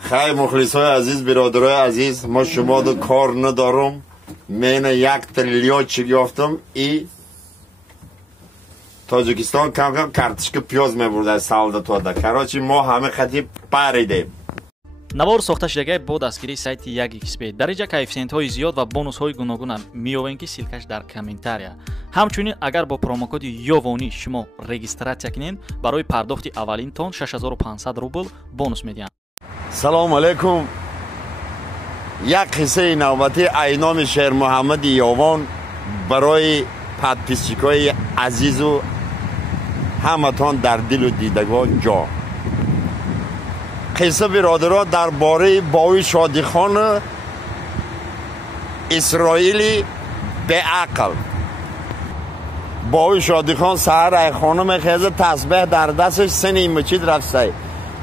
خیلی مخلصای عزیز، برادرای عزیز، ما شما دو کار ندارم، من 1 تریلیون چی گفتم. ای تاجیکستان کم کم کارتشک پیاز میبرده سالدا تودا. کراچی ما همه خطی پریدیم. навор сохта шудагии бо дастгирии сайти 1xbet дар инҷа коэффициентҳои зиёд ва бонусҳои гуногуна меёбем ки силкаш дар комментария. ҳамчунин агар бо промокоди ёвонӣ шумо регистратсия кунед барои пардохти аввалин тон 6500 рубл бонус медиҳанд. салому алайкум. як қиссаи навбатӣ айноми шермуҳаммади ёвон барои подписчикои азизу ҳаматон дар дилу дидагон ҷо. قصه برادرها درباره باوی شادیخان اسرائیلی به عقل. باوی شادیخان سحر ای خانم خیزه تسبیح در دستش سنی مچید رفته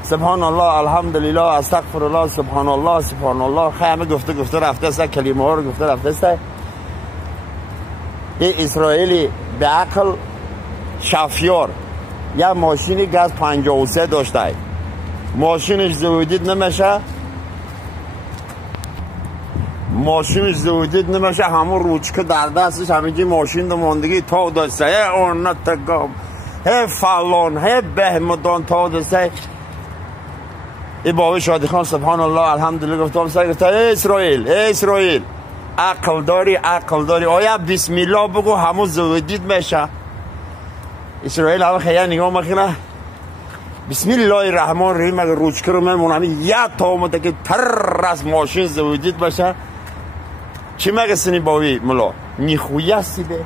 سبحان الله الحمدلله استغفر الله سبحان الله سبحان الله خیمه گفته رفته است، کلمه ها رو گفته رفته است. این اسرائیلی به عقل شافیار یا ماشینی گاز 53 داشته، ماشینش زودید نمیشه، همون روچکه در دستش همینجی ماشین دو ماندگی تا دسته اون نتگام فلان بهمدان تا دسته. این باوی شادیخان سبحان الله الحمدلله گفته اسرائیل عقل داری آیا بسم الله بگو همون زودید میشه. اسرائیل همه خیلی نگاه مخینه بسم الله الرحمن الرحیم اگر روچکه رو میمونم یا تا اومده که تر از ماشین زودید باشه چی مگه سنی باوی ملا نیخویه سیده.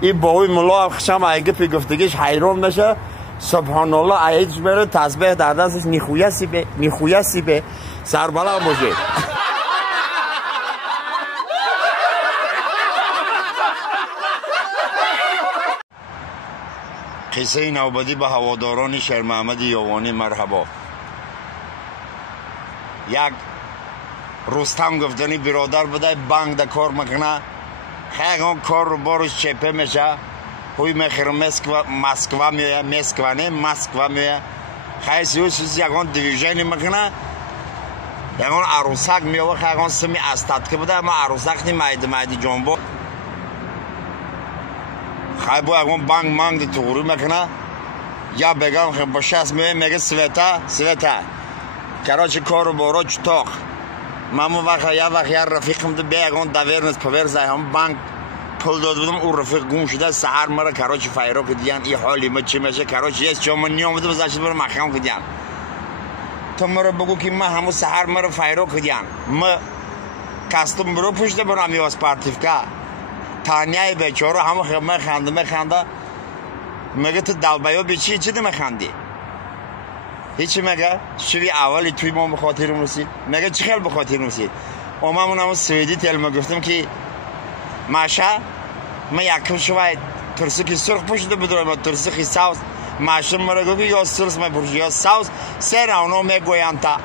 این باوی ملا خشم ایگه پی گفتگیش حیران بشه سبحان الله ایجش بره تسبیح در دستش نیخویه سیبه سربلا باشه. قصه نوبتی به هواداران شهر محمد یوانی مرحبا. یک رستم گفتنی برادر بوده بانک ده کار میکنه، خیلی کار رو باروش چپه میشه، هوی میخیر مسکوا میه خیلی سیوش یکان دیویژنی میکنه، یکان عروسک میوه خیلی سمی استاد که بوده اما عروسک نی مایدی جنبو خیلی با اگون بانک دی توری میکنه یا بگم خیلی با شخص میگه سویتا کراچی کارو بارا چطاق من وقت یا رفیقم دی بیا اگون داورنس پاورزه هم بانک پول داد بودم او رفیق گم شده سهر مرا کراچی فایرو کدیان این حالی ما چی میشه کراچی هست چون من نیامده بزاشت برو مخیام کدیان تو مرا بگو که من همون سهر مرا فایرو کدیان ما کاستم برو پشته برو همی واسپارتیف که تانیای بیچاره همه خنده مگه تو دلبایو بیچی چی میخندی؟ هیچی مگه شوی اولی توی ما بخاطر رسید مگه چه خیلی بخاطر رسید امامون هم سویدی تلما گفتم که ماشه من یکم شوی ترسکی سرخ پوشیده بدرم و ترسکی ساوس ماشه مرا گفت یا سرس من پوشید یا ساوس سر اونو میگویند تا